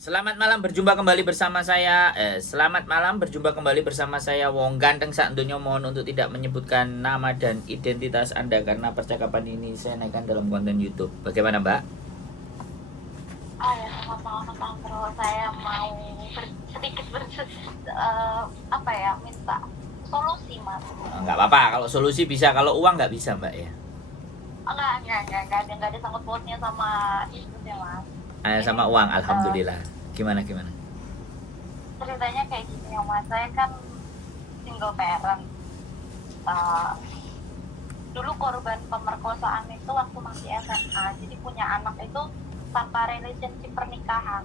Selamat malam berjumpa kembali bersama saya. Selamat malam berjumpa kembali bersama saya Wong Ganteng Sak Donya. Mohon untuk tidak menyebutkan nama dan identitas Anda karena percakapan ini saya naikkan dalam konten YouTube. Bagaimana, Mbak? Ya, selamat malam Bang Bro. Saya mau sedikit minta solusi Mas. Nggak apa-apa. Kalau solusi bisa, kalau uang nggak bisa, Mbak ya. Enggak ada sangkut pautnya sama itu ya Mas. Sama uang, alhamdulillah. Gimana? Ceritanya kayak gini ya Mas. Saya kan single parent. Eh, Dulu korban pemerkosaan itu waktu masih SMA. Jadi punya anak itu tanpa relationship pernikahan.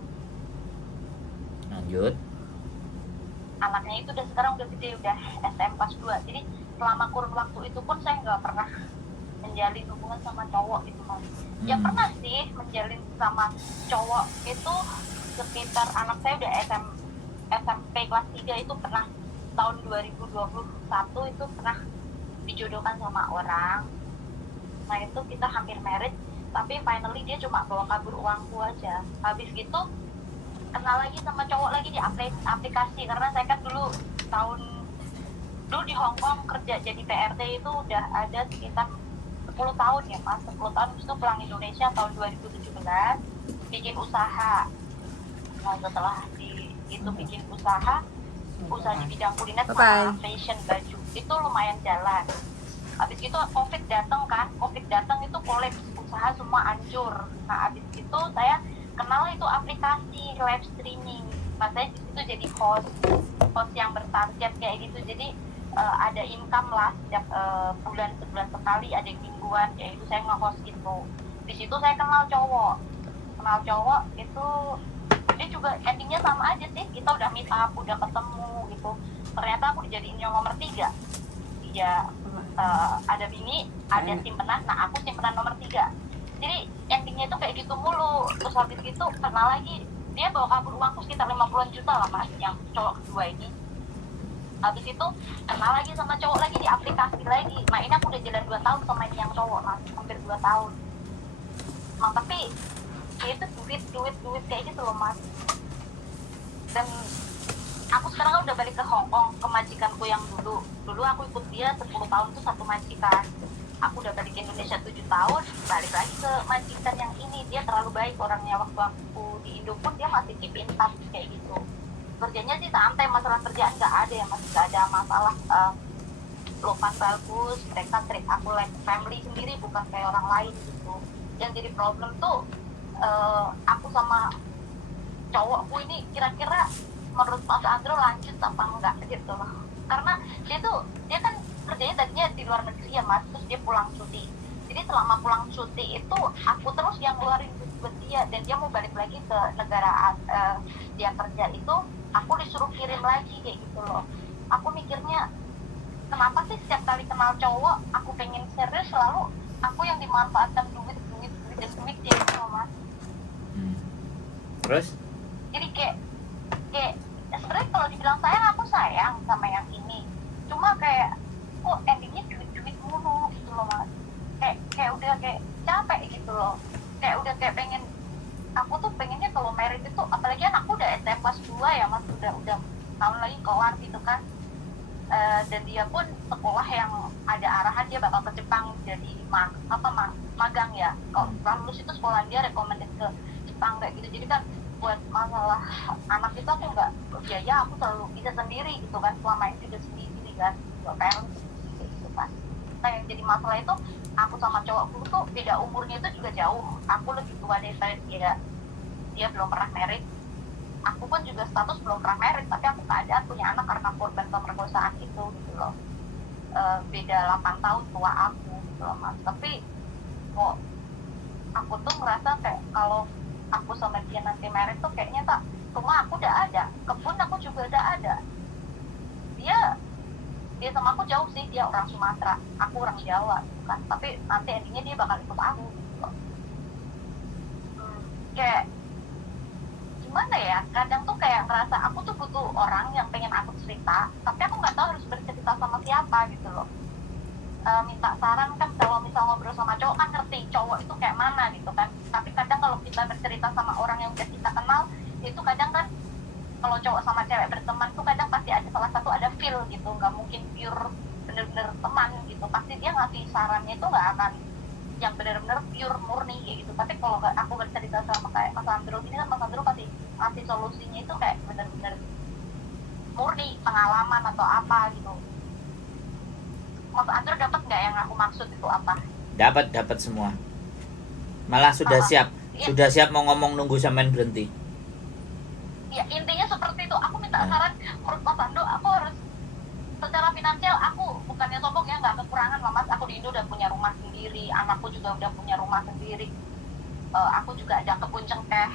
Lanjut. Anaknya itu sekarang udah gede, udah SM kelas 2. Jadi selama kurun waktu itu pun saya nggak pernah menjalin hubungan sama cowok itu Mas. Ya pernah sih menjalin sama cowok itu sekitar anak saya udah SMP kelas 3 itu pernah tahun 2021 itu pernah dijodohkan sama orang. Nah itu kita hampir married, tapi finally dia cuma bawa kabur uangku aja. Habis gitu kenal lagi sama cowok lagi di aplikasi, karena saya kan dulu di Hong Kong kerja jadi PRT itu udah ada sekitar 10 tahun ya Mas. 10 tahun itu pulang Indonesia tahun 2017 bikin usaha. Nah setelah itu bikin usaha di bidang kuliner sama fashion baju itu lumayan jalan. Habis itu covid datang itu kolaps, usaha semua hancur. Nah habis itu saya kenal itu aplikasi live streaming. Nah saya di situ jadi host yang bertarget kayak gitu. Jadi ada income lah setiap sebulan sekali, ada mingguan, yaitu saya nge-host itu. Di situ saya kenal cowok itu dia juga endingnya sama aja sih, kita udah meet up, udah ketemu gitu. Ternyata aku dijadiin yang nomor 3. Dia ada bini, ada simpenan, nah aku simpenan nomor 3. Jadi endingnya itu kayak gitu mulu. Terus habis gitu kenal lagi, dia bawa kabur uangku sekitar 50-an juta lah Mas, yang cowok kedua ini. Habis itu kenal lagi sama cowok lagi di aplikasi lagi. Nah ini aku udah jalan 2 tahun sama ini yang cowok Mas, hampir 2 tahun. Nah tapi itu duit kayak gitu loh Mas. Dan aku sekarang kan udah balik ke Hong Kong, ke majikanku yang dulu aku ikut dia 10 tahun tuh satu majikan. Aku udah balik ke Indonesia 7 tahun, balik lagi ke majikan yang ini. Dia terlalu baik orangnya. Waktu aku di Indo pun dia masih keep in touch kayak gitu. Kerjanya sih santai, masalah kerjaan nggak ada ya Mas, nggak ada masalah. Lopan bagus, mereka treat aku like family sendiri, bukan kayak orang lain gitu. Yang jadi problem tuh aku sama cowokku ini kira-kira menurut Mas Andro lanjut apa enggak gitu loh. Karena dia kan kerjanya tadinya di luar negeri ya Mas, terus dia pulang cuti. Jadi selama pulang cuti itu aku terus yang ngeluarin duit buat dia, dan dia mau balik lagi ke negara dia kerja itu, aku disuruh kirim lagi kayak gitu loh. Aku mikirnya kenapa sih setiap kali kenal cowok aku pengen serius, selalu aku yang dimanfaatkan duit dia gitu loh Mas. Terus? Jadi kayak sebenarnya kalau dibilang sayang, aku sayang sama yang ini, cuma kayak kok endingnya duit mulu gitu loh Mas. Kayak udah kayak capek gitu loh. Kayak udah kayak pengen, aku tuh pengennya kalau married itu, apalagi anakku udah SMP kelas 2 ya Mas, udah tahun lagi kelar gitu kan. Dan dia pun sekolah yang ada arahan dia bakal ke Jepang jadi magang ya. Kalau lulus itu sekolah dia recommended ke Jepang kayak gitu. Jadi kan buat masalah anak itu aku nggak biaya, aku selalu bisa sendiri gitu kan, selama ini juga sendiri kan, buat parents gitu kan. Nah yang jadi masalah itu aku sama cowokku tuh beda umurnya itu juga jauh. Aku lebih tua daripada dia belum pernah married. Aku pun juga status belum pernah married, tapi aku keadaan punya anak karena korban pemerkosaan itu gitu loh. Beda 8 tahun tua aku gitu loh Mas. Tapi kok aku tuh ngerasa kayak kalau aku sama dia nanti married tuh kayaknya rumah aku udah ada, kebun aku juga udah ada. Dia sama aku jauh sih, dia orang Sumatera, aku orang Jawa gitu kan. Tapi nanti endingnya dia bakal ikut aku gitu loh. Kayak gimana ya, kadang tuh kayak ngerasa aku tuh butuh orang yang pengen aku cerita, tapi aku nggak tahu harus bercerita sama siapa gitu loh. Minta saran kan, kalau misal ngobrol sama cowok kan ngerti cowok itu kayak mana gitu kan. Tapi kadang kalau kita bercerita sama orang yang udah kita kenal, itu kadang kan kalau cowok sama cewek berteman tuh kadang pasti ada salah satu ada feel gitu, nggak mungkin pure bener-bener teman gitu, pasti dia ngasih sarannya itu nggak akan yang bener-bener pure murni kayak gitu. Tapi kalau aku bercerita sama kayak Mas Andrew ini kan, Mas Andrew pasti ngasih solusinya itu kayak bener-bener murni pengalaman atau apa gitu. Mas Andrew dapat nggak yang aku maksud itu apa? Dapat semua. Malah sudah siap. Iya. Sudah siap mau ngomong nunggu sampean berhenti. Ya intinya seperti itu. Aku minta saran menurut Mas Ando, aku harus secara finansial, aku bukannya sombong ya, nggak kekurangan lah Mas. Aku di Indo udah punya rumah sendiri, anakku juga udah punya rumah sendiri. Aku juga ada kebun cengkeh,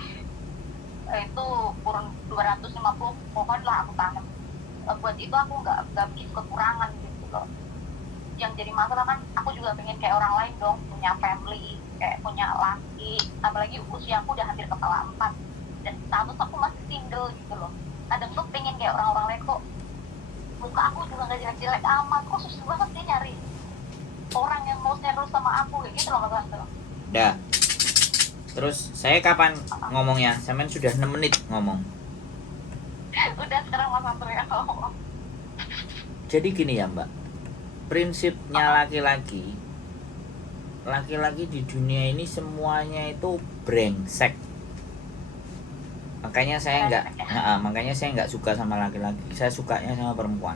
itu kurun 250 pohon lah aku tanam. Buat itu aku nggak begitu kekurangan gitu loh. Yang jadi masalah kan aku juga pengen kayak orang lain dong, punya family, kayak punya laki, apalagi usia aku udah hampir kepala 4 dan status aku masih single gitu loh. Kadang tuh pengen kayak orang-orang lain, kok muka aku juga gak jelek-jelek amat, kok susah banget sih nyari orang yang mau serius sama aku kayak gitu loh Mas Anto. Dah. Terus saya kapan ngomongnya? Sampean sudah 6 menit ngomong. Udah sekarang Mas Anto ya ngomong. Jadi gini ya Mbak, prinsipnya laki-laki di dunia ini semuanya itu brengsek. Makanya saya nggak suka sama laki-laki. Saya sukanya sama perempuan.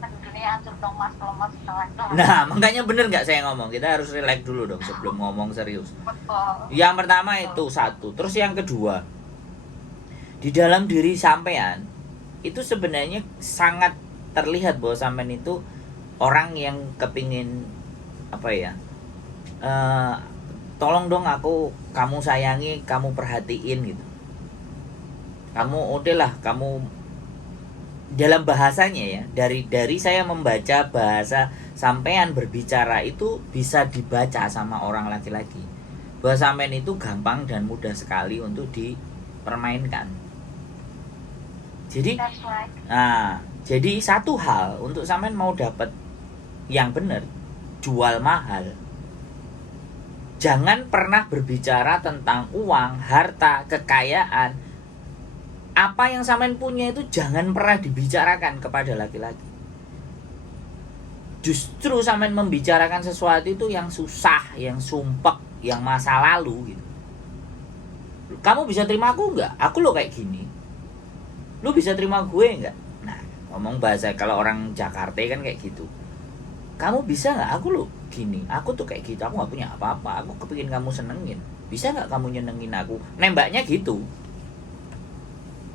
Dunia hancur dong Mas, kalau Mas relax dong. Nah, makanya bener nggak saya ngomong. Kita harus relax dulu dong sebelum ngomong serius. Betul. Yang pertama itu satu. Terus yang kedua, di dalam diri sampean itu sebenarnya sangat terlihat bahwa sampean itu orang yang kepingin apa ya? Tolong dong kamu sayangi, kamu perhatiin gitu. Kamu udahlah, kamu dalam bahasanya ya, dari saya membaca bahasa sampean berbicara itu bisa dibaca sama orang laki-laki bahwa sampean itu gampang dan mudah sekali untuk dipermainkan. Jadi That's right. jadi satu hal untuk sampean mau dapat yang benar, jual mahal. Jangan pernah berbicara tentang uang, harta, kekayaan. Apa yang sampean punya itu jangan pernah dibicarakan kepada laki-laki. Justru sampean membicarakan sesuatu itu yang susah, yang sumpek, yang masa lalu gitu. Kamu bisa terima aku enggak? Aku lo kayak gini. Lu bisa terima gue enggak? Nah, ngomong bahasa kalau orang Jakarta kan kayak gitu. Kamu bisa nggak? Aku lo gini, aku tuh kayak gitu, aku nggak punya apa-apa, aku kepingin kamu senengin, bisa nggak kamu nyenengin aku? Nembaknya gitu.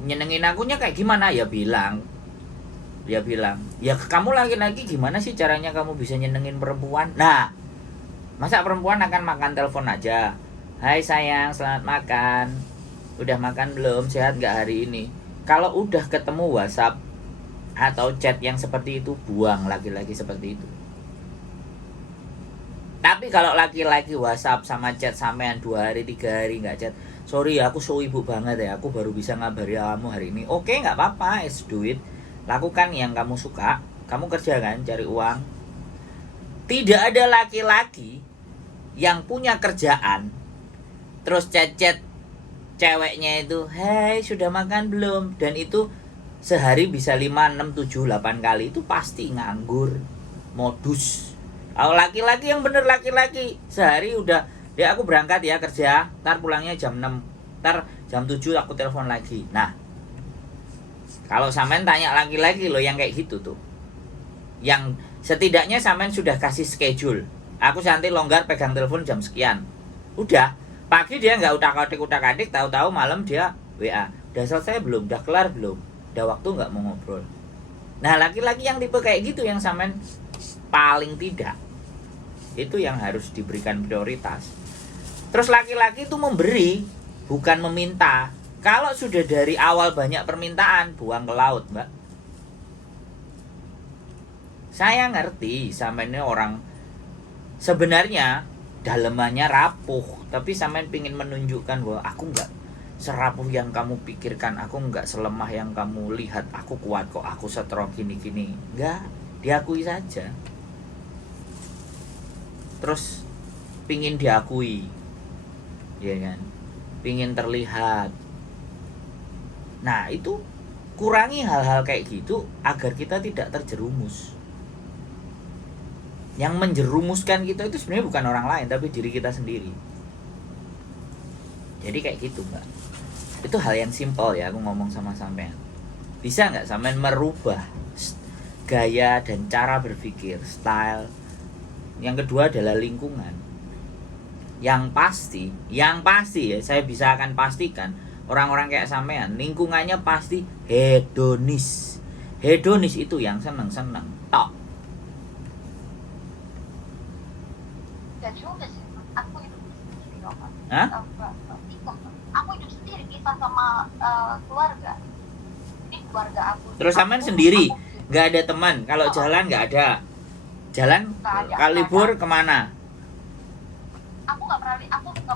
Nyenengin akunya kayak gimana? Ya bilang, ya kamu laki-laki gimana sih caranya kamu bisa nyenengin perempuan? Nah, masa perempuan akan makan telepon aja, hai sayang selamat makan, udah makan belum, sehat nggak hari ini? Kalau udah ketemu WhatsApp atau chat yang seperti itu, buang laki-laki seperti itu. Tapi kalau laki-laki WhatsApp sama chat sampean 2 hari 3 hari nggak chat, sorry aku so ibu banget ya, aku baru bisa ngabari kamu hari ini. Oke, nggak apa-apa, it's do it. Lakukan yang kamu suka, kamu kerja kan, cari uang. Tidak ada laki-laki yang punya kerjaan terus chat-chat ceweknya itu, hey sudah makan belum? Dan itu sehari bisa 5, 6, 7, 8 kali, itu pasti nganggur, modus. Kalau laki-laki yang bener laki-laki, sehari udah, ya aku berangkat ya kerja, ntar pulangnya jam 6, ntar jam 7 aku telepon lagi. Nah, kalau sampean tanya laki-laki lo yang kayak gitu tuh, yang setidaknya sampean sudah kasih schedule, aku nanti longgar pegang telepon jam sekian. Udah, pagi dia nggak utak-atik, tahu-tahu malam dia WA, udah selesai belum, udah kelar belum, udah waktu nggak mau ngobrol. Nah, laki-laki yang tipe kayak gitu yang sampean paling tidak, itu yang harus diberikan prioritas. Terus laki-laki itu memberi, bukan meminta. Kalau sudah dari awal banyak permintaan, buang ke laut, Mbak. Saya ngerti sampean ini orang sebenarnya dalemannya rapuh, tapi sampean pingin menunjukkan bahwa aku nggak serapuh yang kamu pikirkan, aku nggak selemah yang kamu lihat, aku kuat kok, aku strong gini-gini. Nggak, diakui saja. Terus pingin diakui, ya kan, pingin terlihat, Nah, itu kurangi hal-hal kayak gitu agar kita tidak terjerumus. Yang menjerumuskan kita itu sebenarnya bukan orang lain, tapi diri kita sendiri. Jadi kayak gitu, Mbak. Itu hal yang simpel ya aku ngomong sama sampean. Bisa nggak sampean merubah gaya dan cara berpikir, style? Yang kedua adalah lingkungan. Yang pasti ya, saya bisa akan pastikan orang-orang kayak sampean, lingkungannya pasti hedonis. Hedonis itu yang seneng-seneng. Tok. Gak juga sih, aku hidup sendiri kok, Mas. Hah? Aku hidup sendiri, kita sama keluarga. Ini keluarga aku. Terus sampean sendiri, nggak ada teman. Kalau jalan nggak ada. Jalan kalau libur kemana? Aku nggak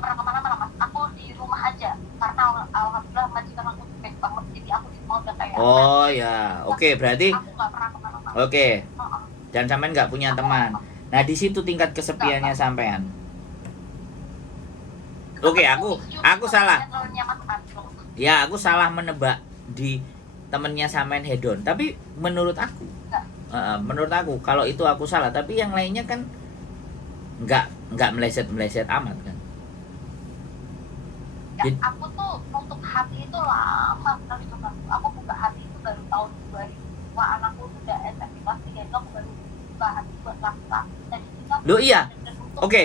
pernah kemana-mana, Mas. Aku di rumah aja karena alhamdulillah majikan aku baik banget, jadi aku di rumah udah kayak Oh ya, oke, berarti aku nggak pernah kemana-mana. oke. Dan sampean nggak punya teman. Nah, di situ tingkat kesepiannya sampean. Oke, aku salah. Ya, aku salah menebak di temennya sampean hedon. Tapi menurut aku kalau itu aku salah. Tapi yang lainnya kan nggak meleset amat kan. Ya, aku tuh untuk hati itu lama sekali, Mas. Aku buka hati itu baru tahun 2000. Wah, anakku sudah SMP kelas 3 itu aku baru buka hati buat Rasta. Dan itu aku Loh iya. bener-bener Oke,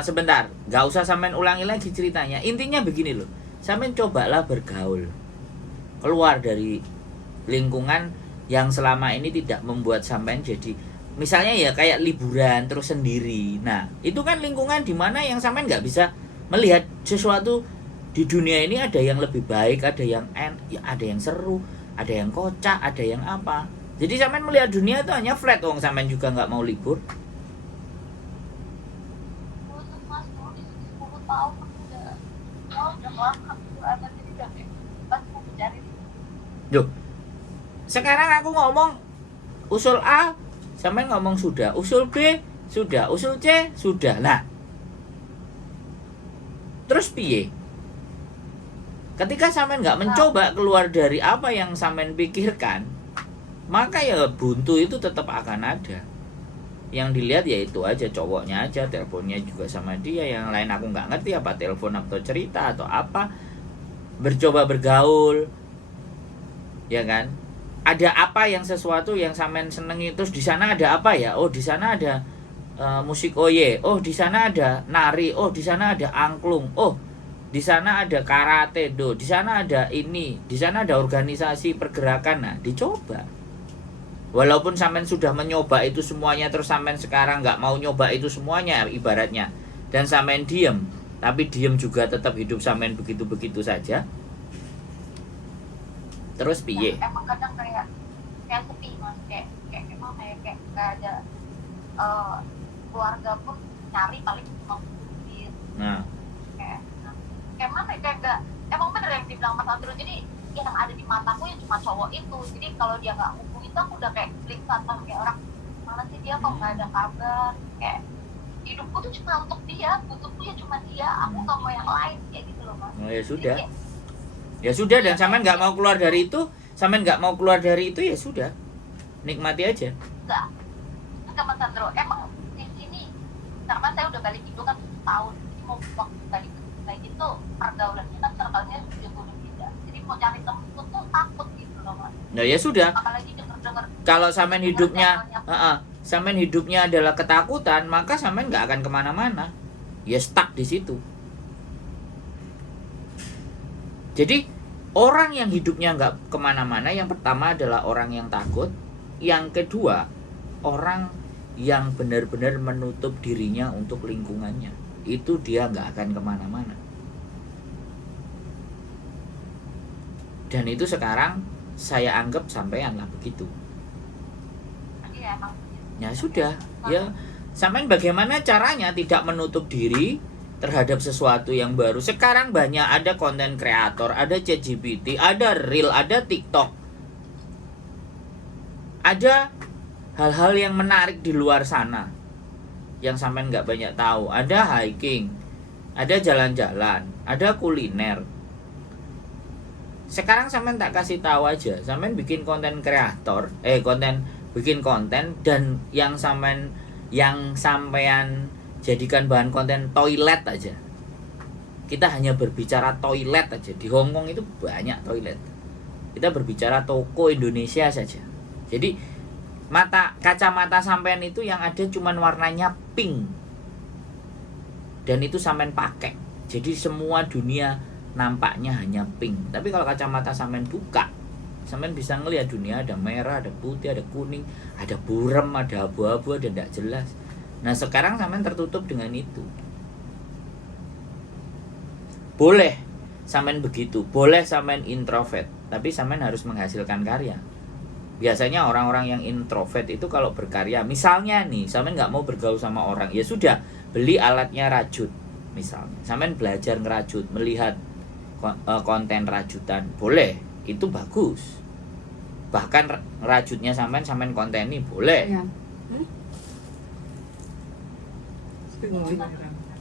sebentar. Nggak usah sampean ulangi lagi ceritanya. Intinya begini loh. Sampean cobalah bergaul. Keluar dari lingkungan yang selama ini tidak membuat sampean jadi, misalnya ya kayak liburan terus sendiri. Nah, itu kan lingkungan di mana yang sampean nggak bisa melihat sesuatu di dunia ini. Ada yang lebih baik, ada yang ada yang seru, ada yang kocak, ada yang apa. Jadi sampean melihat dunia itu hanya flat. Wong sampean juga nggak mau libur. Mas, dulu di sini 10 tahun udah lama ada, jadi udah pas mau mencari. Loh, sekarang aku ngomong usul A, sampean ngomong sudah, usul B sudah, usul C sudah. Nah, terus piye? Ketika sampean nggak mencoba keluar dari apa yang sampean pikirkan, maka ya buntu itu tetap akan ada. Yang dilihat ya itu aja, cowoknya aja, teleponnya juga sama dia. Yang lain aku nggak ngerti apa telepon atau cerita atau apa. Bercoba bergaul, ya kan? Ada apa yang sesuatu yang sampean senengi, terus di sana ada apa ya? Oh, di sana ada musik oye. Oh, di sana ada nari. Oh, di sana ada angklung. Oh, di sana ada karate do. Di sana ada ini. Di sana ada organisasi pergerakan. Nah, dicoba. Walaupun sampean sudah menyoba itu semuanya, terus sampean sekarang nggak mau nyoba itu semuanya ibaratnya, dan sampean diem, tapi diem juga tetap hidup sampean begitu-begitu saja. Terus piye? Emang kadang kayak sepi, Mas. Kayak emang kayak nggak ada keluarga pun cari paling cuma duit. Nah, kayak mana kayak nggak, emang bener yang dibilang Mas Andrew. Jadi yang ada di mataku ya cuma cowok itu. Jadi kalau dia nggak hubung itu aku udah kayak gelisah, kayak orang mana sih dia kok nggak ada kabar. Kayak hidupku tuh cuma untuk dia, butuhku ya cuma dia. Aku nggak mau yang lain kayak gitu loh, Mas. oh, ya sudah. Jadi, Ya sudah, dan sampean nggak mau keluar dari itu, sampean nggak mau keluar dari itu, ya sudah, nikmati aja. enggak Mas Andrew, emang di sini karena saya udah balik itu kan setahun, jadi mau waktu balik itu pergaulannya kan circle-nya sudah beda. Jadi mau cari temen tuh takut gitu loh, Mas. Nah ya sudah. Apalagi denger Kalau sampean hidupnya adalah ketakutan, maka sampean nggak akan kemana-mana. Ya stuck di situ. Jadi orang yang hidupnya nggak kemana-mana, yang pertama adalah orang yang takut. Yang kedua, orang yang benar-benar menutup dirinya untuk lingkungannya. Itu dia nggak akan kemana-mana. Dan itu sekarang saya anggap sampean lah begitu. Iya, emang. Ya sudah, ya sampean bagaimana caranya tidak menutup diri terhadap sesuatu yang baru. Sekarang banyak ada konten kreator, ada ChatGPT, ada Reel, ada TikTok. Ada hal-hal yang menarik di luar sana yang sampean nggak banyak tahu. Ada hiking, ada jalan-jalan, ada kuliner. Sekarang sampean tak kasih tahu aja, sampean bikin konten kreator, bikin konten dan yang sampean jadikan bahan konten toilet aja. Kita hanya berbicara toilet aja. Di Hong Kong itu banyak toilet. Kita berbicara toko Indonesia saja. Jadi kacamata sampean itu yang ada cuman warnanya pink. Dan itu sampean pakai. Jadi semua dunia nampaknya hanya pink. Tapi kalau kacamata sampean buka, sampean bisa ngelihat dunia ada merah, ada putih, ada kuning, ada buram, ada abu-abu, ada tidak jelas. Nah sekarang sampean tertutup dengan itu. Boleh sampean begitu, boleh sampean introvert, tapi sampean harus menghasilkan karya. Biasanya orang-orang yang introvert itu kalau berkarya, misalnya nih, sampean nggak mau bergaul sama orang, ya sudah, beli alatnya rajut, misalnya. Sampean belajar ngerajut, melihat konten rajutan, boleh, itu bagus. Bahkan rajutnya sampean konteni, boleh. Ya.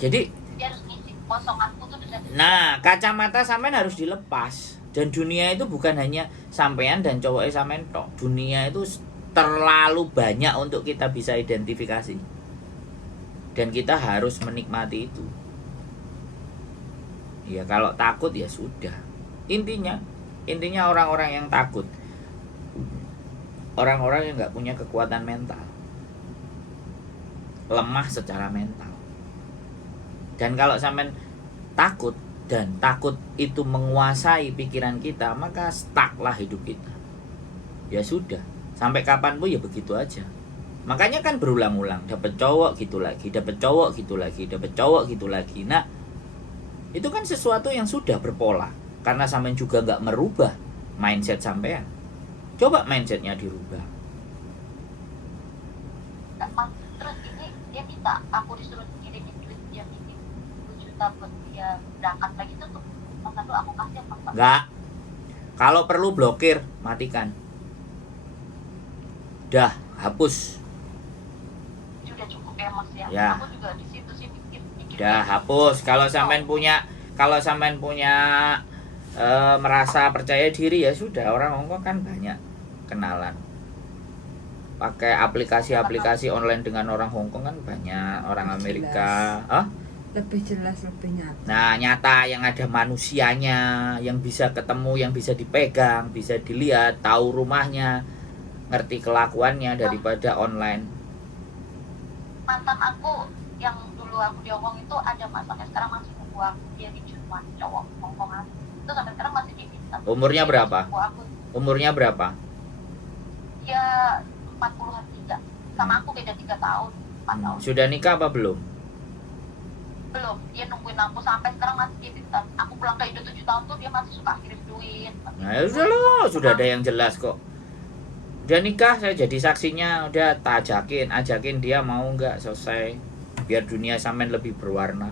Jadi, dia harus ngisi kosonganku tuh dengan nah, kacamata sampean harus dilepas. Dan dunia itu bukan hanya sampean dan cowoknya sampean tok. Dunia itu terlalu banyak untuk kita bisa identifikasi. Dan kita harus menikmati itu. Ya kalau takut ya sudah. Intinya orang-orang yang takut, orang-orang yang nggak punya kekuatan mental, lemah secara mental. Dan kalau sampean takut dan takut itu menguasai pikiran kita, maka stucklah hidup kita. Ya sudah, sampai kapanpun ya begitu aja. Makanya kan berulang-ulang, dapat cowok gitu lagi, dapat cowok gitu lagi, dapat cowok gitu lagi. Nah, itu kan sesuatu yang sudah berpola. Karena sampean juga nggak merubah mindset sampean. Coba mindsetnya dirubah. terus ini dia minta aku disuruh kirimin duit dia bikin 10 juta buat dia berangkat lagi tuh masa tuh aku kasih apa enggak? Nggak. Kalau perlu blokir, matikan. Dah, hapus. Ini udah cukup ya mas ya. Ya. Aku juga di situ sih mikir Dah, hapus. Kalau sampean punya merasa percaya diri ya sudah, orang Hongkong kan banyak kenalan. Pakai aplikasi-aplikasi online dengan orang Hongkong kan banyak, orang Amerika. Lebih jelas, lebih nyata. Nah, nyata yang ada manusianya, yang bisa ketemu, yang bisa dipegang, bisa dilihat, tahu rumahnya, ngerti kelakuannya daripada online. mantan aku yang dulu aku di Hongkong itu ada mas sampai sekarang masih nunggu aku, dia di Jerman, cowok Hongkongan itu sampai sekarang masih di Vietnam. Umurnya Dia berapa? nunggu aku. Umurnya berapa? Dia 40-an 3 sama aku beda 3 tahun 4 tahun. Sudah nikah apa belum? Belum, dia nungguin aku sampai sekarang masih di Vietnam. Aku pulang ke Indo 7 tahun tuh dia masih suka kirim duit. Nah, ya sudah loh, sudah ada yang jelas kok. Udah nikah, saya jadi saksinya, udah tak ajakin dia mau nggak, selesai. Biar dunia sampean lebih berwarna.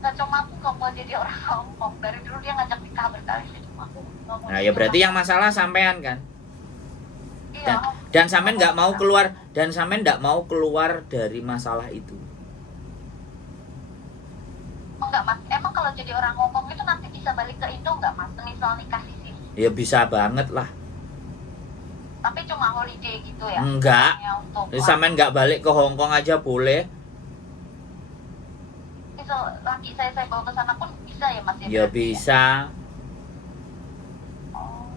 Nggak, cuma aku nggak mau jadi orang Hongkong. Dari dulu dia ngajak nikah berkali-kali, cuma aku nggak mau. Nah, ya jadi berarti orang yang masalah sampean kan. Iya. Dan sampean nggak mau keluar dari masalah itu. Enggak mas, emang kalau jadi orang Hongkong itu nanti bisa balik ke Indo nggak mas? Misal nikah di sini, Ya bisa banget lah. tapi cuma holiday gitu ya? Enggak. Hanya untuk Sampean nggak balik ke Hong Kong aja boleh. misal laki saya bawa ke sana pun bisa ya mas? Ya Berarti bisa. Oh.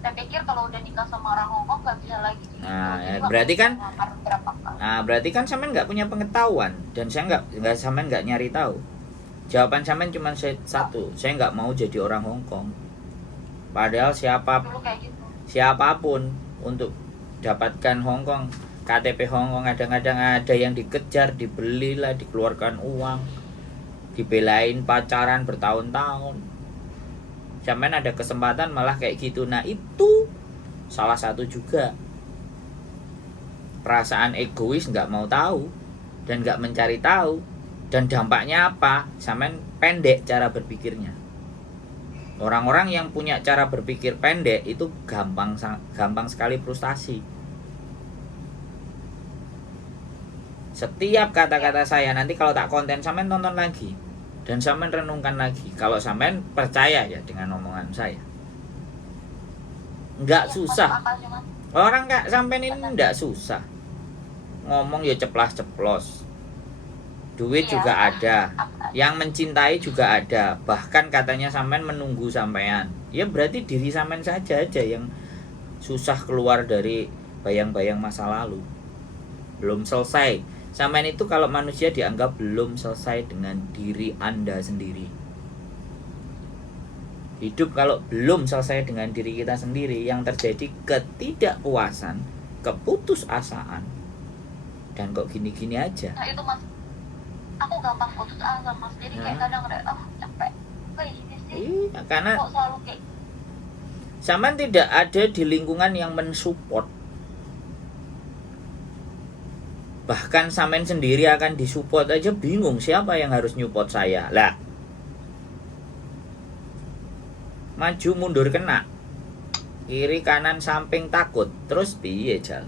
Saya pikir kalau udah nikah sama orang Hongkong nggak bisa lagi gitu. Nah, Jadi ya, waktu berarti kan- ngelamar berapa kali? Nah, berarti kan sampean nggak punya pengetahuan dan saya sampean nggak nyari tahu. Jawaban sampean cuma satu, saya nggak mau jadi orang Hong Kong. Padahal Dulu kayak gitu. siapapun untuk dapatkan Hong Kong, KTP Hong Kong kadang-kadang ada yang dikejar, dibelilah, dikeluarkan uang, dibelain pacaran bertahun-tahun. Sampean ada kesempatan malah kayak gitu. Nah, itu salah satu juga perasaan egois, nggak mau tahu dan nggak mencari tahu, dan dampaknya apa? Sampean pendek cara berpikirnya. Orang-orang yang punya cara berpikir pendek itu gampang sekali frustasi. Setiap kata-kata saya nanti kalau tak konten sampean tonton lagi. Dan sampean renungkan lagi, kalau sampean percaya ya dengan omongan saya, nggak Iya, susah. masuk akal sih, Mas. Orang nggak sampean ini nggak susah. Ngomong ya ceplas-ceplos. Duit Iya. juga ada. Apa- Yang mencintai juga ada. Bahkan katanya sampean menunggu sampean. Ya berarti diri sampean saja aja yang susah keluar dari bayang-bayang masa lalu. Belum selesai. Sampean itu kalau manusia dianggap belum selesai dengan diri Anda sendiri. Hidup kalau belum selesai dengan diri kita sendiri, yang terjadi ketidakpuasan, keputusasaan, dan kok gini-gini aja. Nah itu Mas, aku gampang putus asa Mas. Jadi kayak kadang ada, capek. Kayak gini sih. Iya, karena Kok selalu kayak sampean tidak ada di lingkungan yang mensupport. Bahkan sampean sendiri akan disupport aja bingung siapa yang harus nyupport saya. Lah, maju mundur kena, kiri kanan samping takut, terus piye Jal?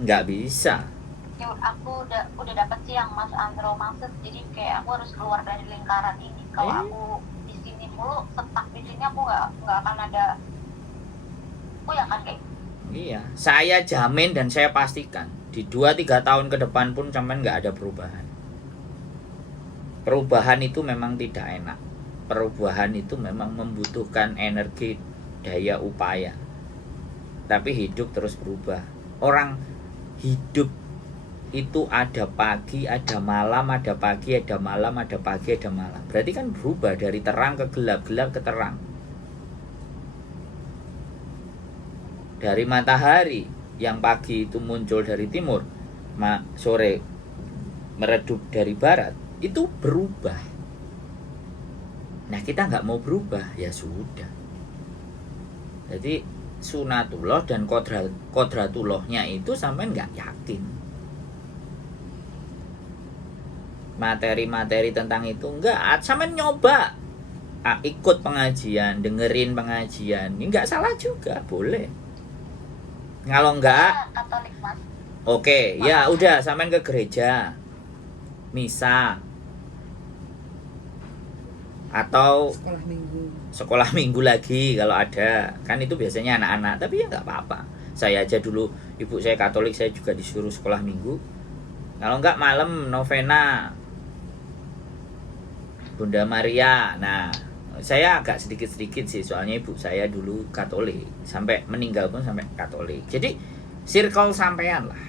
Nggak bisa. ya aku udah dapet sih yang Mas Andro maksud. Jadi kayak aku harus keluar dari lingkaran ini. Kalau aku di sini mulu, stuck di sini, aku nggak akan ada. Aku ya kan kayak Iya, saya jamin dan saya pastikan di 2-3 tahun ke depan pun sampean nggak ada perubahan. Perubahan itu memang tidak enak. Perubahan itu memang membutuhkan energi, daya upaya. Tapi hidup terus berubah. Orang hidup itu ada pagi, ada malam, ada pagi, ada malam, ada pagi, ada malam. Berarti kan berubah dari terang ke gelap, gelap ke terang. Dari matahari yang pagi itu muncul dari timur, sore meredup dari barat, itu berubah. Nah kita nggak mau berubah, ya sudah. Jadi sunatullah dan kodratullahnya itu sampai nggak yakin. Materi-materi tentang itu enggak, sampai nyoba ikut pengajian, dengerin pengajian, ini nggak salah juga, boleh. Kalau enggak, Katolik Mas. oke, ya udah sampean ke gereja, misa, atau sekolah minggu lagi kalau ada. Kan itu biasanya anak-anak, tapi ya nggak apa-apa. Saya aja dulu, ibu saya Katolik, saya juga disuruh sekolah minggu. Kalau enggak malam novena Bunda Maria. Nah, saya agak sedikit-sedikit sih, soalnya ibu saya dulu Katolik, sampai meninggal pun sampai Katolik. Jadi circle sampean lah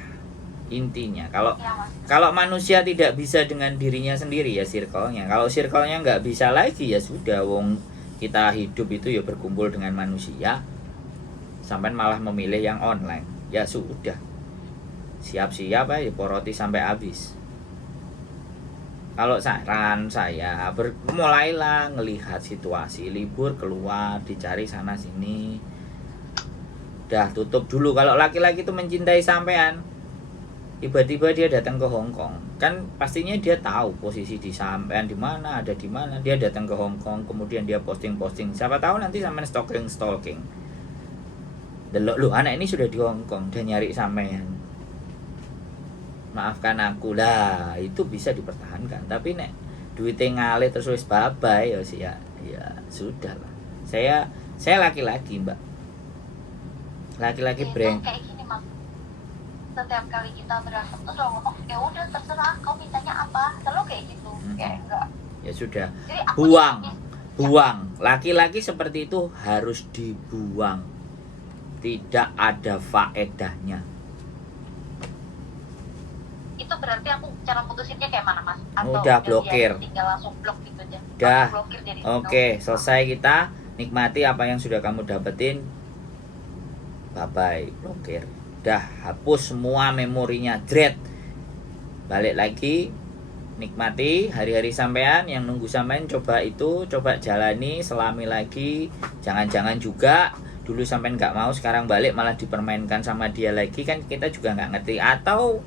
intinya. Ya, Mas. Kalau manusia tidak bisa dengan dirinya sendiri ya circle-nya. Kalau circle-nya nggak bisa lagi ya sudah, wong kita hidup itu ya berkumpul dengan manusia. Sampean malah memilih yang online. Ya sudah. Siap-siap aja poroti sampai habis. Kalau saran saya, mulailah ngelihat situasi, libur keluar, dicari sana sini. Udah tutup dulu. Kalau laki-laki itu mencintai sampean, tiba-tiba dia datang ke Hong Kong, kan pastinya dia tahu posisi di sampean di mana, ada di mana. Dia datang ke Hong Kong, kemudian dia posting. Siapa tahu nanti sampean stalking. Delok lu, anak ini sudah di Hong Kong, dia nyari sampean. Maafkan aku lah, itu bisa dipertahankan. Tapi nek duitnya ngalir terus wis bye-bye ya sih ya sudah lah. Saya laki-laki, Mbak. Laki-laki Itu breng. kayak gini Mas. Setiap kali kita berantem tuh selalu ngomong, ya udah terserah kau mintanya apa. Selalu kayak gitu. Kayak enggak. Ya sudah. Jadi aku Buang. Laki-laki seperti itu harus dibuang. Tidak ada faedahnya. itu berarti aku cara putusinnya kayak mana Mas? Atau Udah blokir. Tinggal langsung blok gitu aja. Udah. Blokir dari Oke, selesai kita. Nikmati apa yang sudah kamu dapetin. Bye-bye, blokir. Udah, hapus semua memorinya, dread. Balik lagi, nikmati hari-hari sampean. Yang nunggu sampean coba jalani, selami lagi. Jangan-jangan juga dulu sampean nggak mau, sekarang balik malah dipermainkan sama dia lagi, kan kita juga nggak ngerti. Atau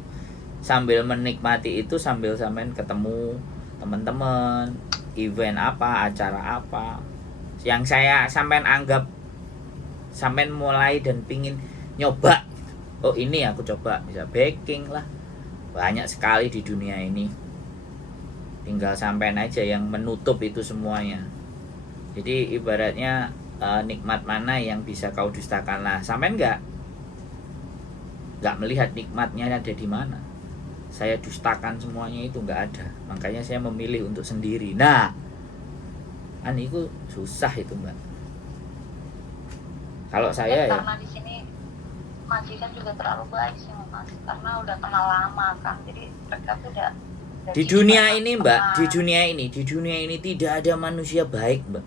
sambil menikmati itu, sambil sampean ketemu teman-teman, event apa, acara apa yang saya sampean anggap sampean mulai dan pingin nyoba. Oh ini aku coba, bisa baking lah, banyak sekali di dunia ini. tinggal sampean aja yang menutup itu semuanya. Jadi ibaratnya nikmat mana yang bisa kau dustakan. Nah, sampean nggak melihat nikmatnya ada di mana. Saya dustakan semuanya itu nggak ada. Makanya saya memilih untuk sendiri. Nah, kan itu susah itu, Mbak. Kalau saya ya karena di sini majikan juga terlalu baik sih Mas, karena udah kenal lama kan, jadi mereka tuh udah di dunia ini, Mbak, di dunia ini tidak ada manusia baik, Mbak.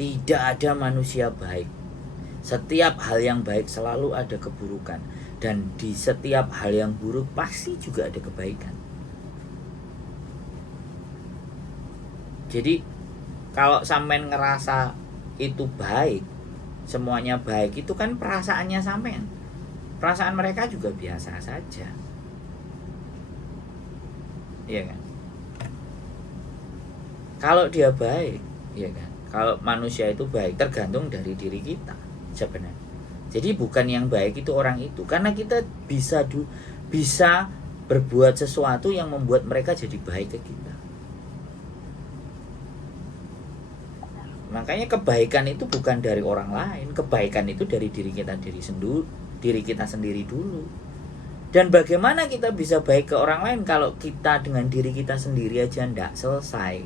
Tidak ada manusia baik. Setiap hal yang baik selalu ada keburukan, dan di setiap hal yang buruk pasti juga ada kebaikan. Jadi kalau sampean ngerasa itu baik, semuanya baik, itu kan perasaannya sampean. Perasaan mereka juga biasa saja. Iya kan? Kalau dia baik, iya kan? Kalau manusia itu baik tergantung dari diri kita sebenarnya. Jadi bukan yang baik itu orang itu, karena kita bisa berbuat sesuatu yang membuat mereka jadi baik ke kita. Makanya kebaikan itu bukan dari orang lain, kebaikan itu dari diri kita sendiri dulu. Dan bagaimana kita bisa baik ke orang lain kalau kita dengan diri kita sendiri aja ndak selesai?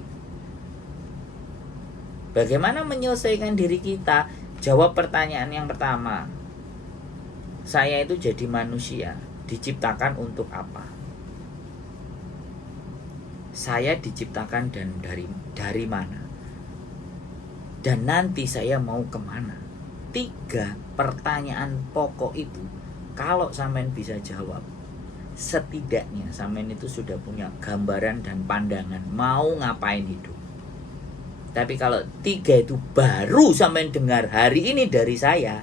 Bagaimana menyelesaikan diri kita? Jawab pertanyaan yang pertama. Saya itu jadi manusia, diciptakan untuk apa? Saya diciptakan dan dari mana? Dan nanti saya mau kemana? 3 pertanyaan pokok itu, kalau sampean bisa jawab, setidaknya sampean itu sudah punya gambaran dan pandangan mau ngapain hidup. Tapi kalau 3 itu baru sampean dengar hari ini dari saya,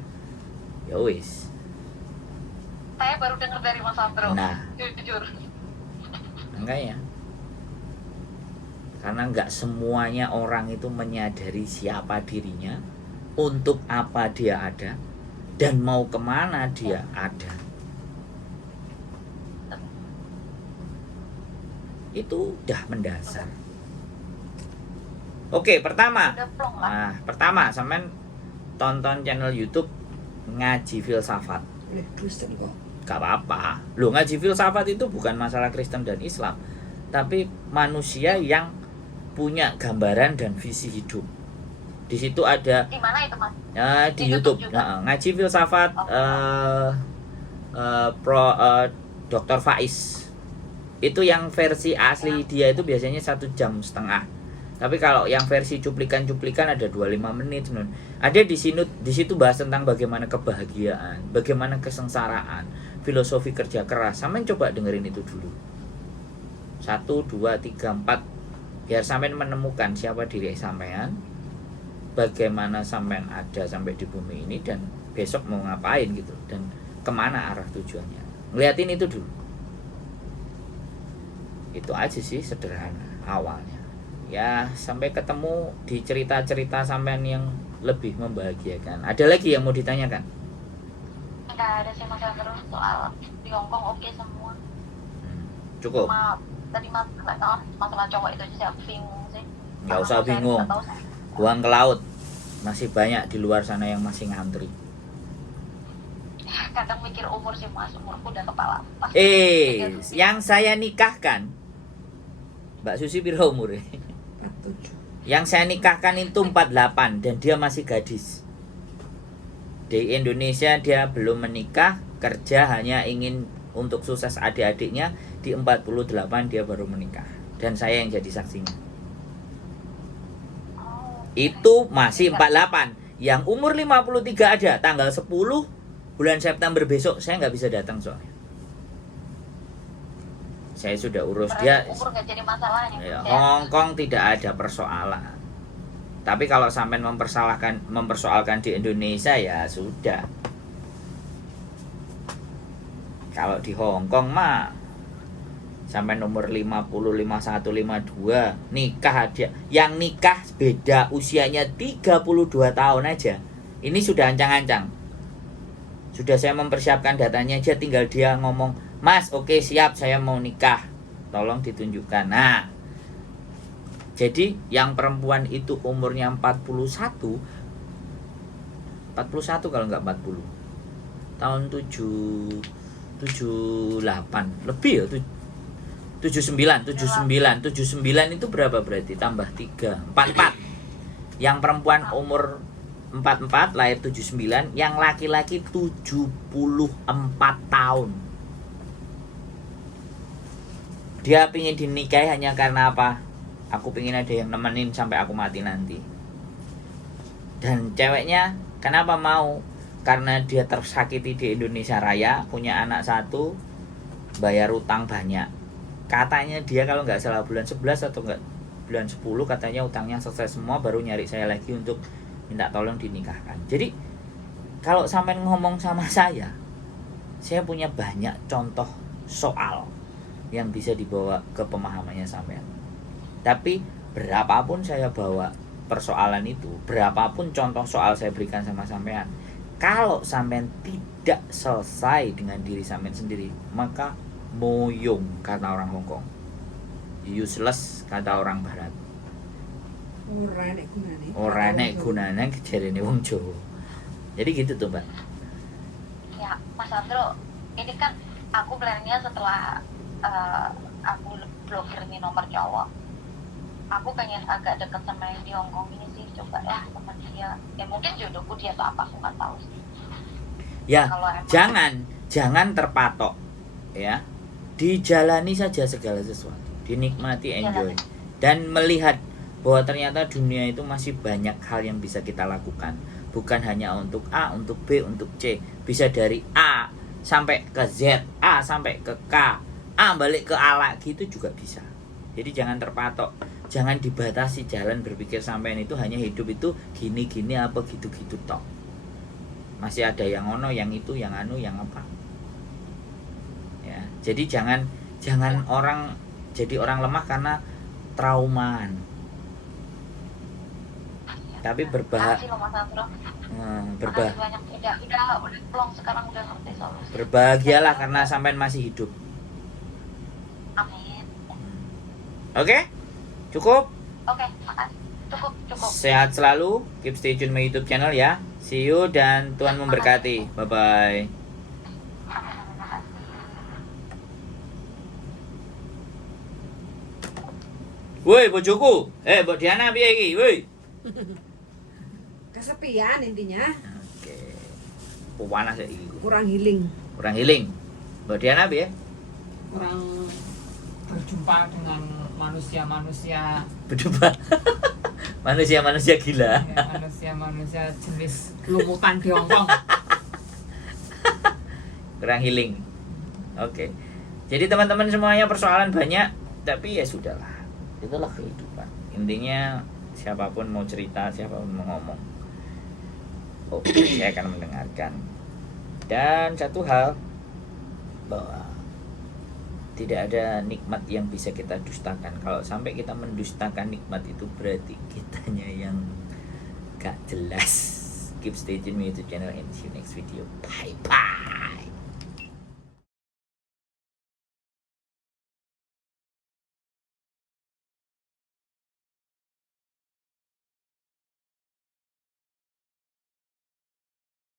ya wis. Saya baru dengar dari Mas Andro. Nah, jujur. Makanya, karena nggak semuanya orang itu menyadari siapa dirinya, untuk apa dia ada, dan mau kemana dia ada. Itu udah mendasar. Oke, pertama. Udah plong lah. Nah, pertama sampean tonton channel YouTube Ngaji Filsafat. Oleh Kristen kok. Gak apa-apa. Loh, ngaji filsafat itu bukan masalah Kristen dan Islam, tapi manusia yang punya gambaran dan visi hidup. Di situ ada Di mana itu Mas? di YouTube. juga? Ngaji filsafat Dr. Faiz. Itu yang versi asli dia itu biasanya 1,5 jam. Tapi kalau yang versi cuplikan-cuplikan ada 25 menit. Ada di situ bahas tentang bagaimana kebahagiaan, bagaimana kesengsaraan, filosofi kerja keras. Sampean coba dengerin itu dulu. 1, 2, 3, 4. Biar sampean menemukan siapa diri sampean, bagaimana sampean ada sampai di bumi ini, dan besok mau ngapain gitu, dan kemana arah tujuannya. Ngeliatin itu dulu. Itu aja sih sederhana awalnya. Ya, sampai ketemu di cerita-cerita sampean yang lebih membahagiakan. Ada lagi yang mau ditanyakan? Nggak ada sih Mas Andro, soal di Hongkong oke semua. Cukup. Tadi masalah cowok itu aja saya bingung sih. Nggak usah bingung. Buang ke laut. Masih banyak di luar sana yang masih ngantri. Kadang mikir umur sih Mas, umurku udah kepala. Yang saya nikahkan, Mbak Susi piro umur? 47. Yang saya nikahkan itu 48 dan dia masih gadis. Di Indonesia dia belum menikah, kerja hanya ingin untuk sukses adik-adiknya. Di 48 dia baru menikah, dan saya yang jadi saksinya. Itu masih 48. Yang umur 53 ada, tanggal 10 bulan September besok saya nggak bisa datang soalnya. Saya sudah urus dia. Umur nggak jadi masalahnya. Ya, Hongkong tidak ada persoalan. Tapi kalau sampai mempersoalkan di Indonesia, ya sudah. Kalau di Hongkong mah sampai nomor 50, 51, 52 nikah aja. Yang nikah beda usianya 32 tahun aja. Ini sudah ancang-ancang. Sudah saya mempersiapkan datanya aja, tinggal dia ngomong, "Mas, oke siap, saya mau nikah." Tolong ditunjukkan. Nah, jadi yang perempuan itu umurnya 41 kalau nggak 40. Tahun 78 lebih ya, 79 itu berapa berarti? Tambah 3, 44. Yang perempuan umur 44 lahir 79, yang laki-laki 74 tahun. Dia pingin dinikahi hanya karena apa? Aku pingin ada yang nemenin sampai aku mati nanti. Dan ceweknya kenapa mau? Karena dia tersakiti di Indonesia Raya, punya anak 1, bayar utang banyak. Katanya dia kalau nggak salah bulan 11 atau nggak bulan 10 katanya utangnya selesai semua, baru nyari saya lagi untuk minta tolong dinikahkan. Jadi kalau sampai ngomong sama saya punya banyak contoh soal yang bisa dibawa ke pemahamannya sampean. Tapi berapapun saya bawa persoalan itu, berapapun contoh soal saya berikan sama sampean, kalau sampean tidak selesai dengan diri sampean sendiri, maka moyong kata orang Hongkong, useless kata orang Barat, ora nek gunane jarene wong Jawa. Jadi gitu tuh, Mbak. Ya, Mas Andro, ini kan aku planningnya setelah aku blokir nih nomor cowok, aku pengen agak deket sama yang di Hongkong ini sih, coba ya teman dia, ya mungkin jodohku dia atau apa, aku nggak tahu sih. Ya, Kalau emang- jangan terpatok, ya. Dijalani saja segala sesuatu, dinikmati, enjoy, dan melihat bahwa ternyata dunia itu masih banyak hal yang bisa kita lakukan, bukan hanya untuk A, untuk B, untuk C, bisa dari A sampai ke Z, A sampai ke K, A balik ke A lagi, itu juga bisa. Jadi jangan terpatok, jangan dibatasi jalan berpikir sampean itu hanya hidup itu gini-gini apa gitu-gitu tok. Masih ada yang ono, yang itu, yang anu, yang apa. Ya, jadi jangan orang jadi orang lemah karena traumaan. Tapi Makasih loh Mas Andro. berbah Makasih banyak. Udah plong sekarang, udah ngerti solusi. berbahagialah karena sampean masih hidup. Amin. Oke? Cukup? Oke, makasih. Cukup. Sehat selalu, keep stay tune my YouTube channel ya. See you dan Tuhan memberkati. Bye bye. Amin, makasih. Woi bojoku, Mbok Diana piye iki? Woi. Kesepian intinya, Oke. Panas ya iki. kurang healing. Kurang healing. Mbok Diana piye? Kurang berjumpa dengan manusia-manusia, Berdebat. Manusia gila. ya, manusia-manusia jenis lumutan di Hongkong. Kurang healing. Oke. Jadi teman-teman semuanya persoalan banyak, tapi ya sudahlah. Itulah kehidupan. Intinya siapapun mau cerita, siapapun mau ngomong, oke, saya akan mendengarkan. Dan satu hal, bahwa tidak ada nikmat yang bisa kita dustakan. Kalau sampai kita mendustakan nikmat itu, berarti kitanya yang gak jelas. Keep stay tune with YouTube channel and see you next video. Bye bye.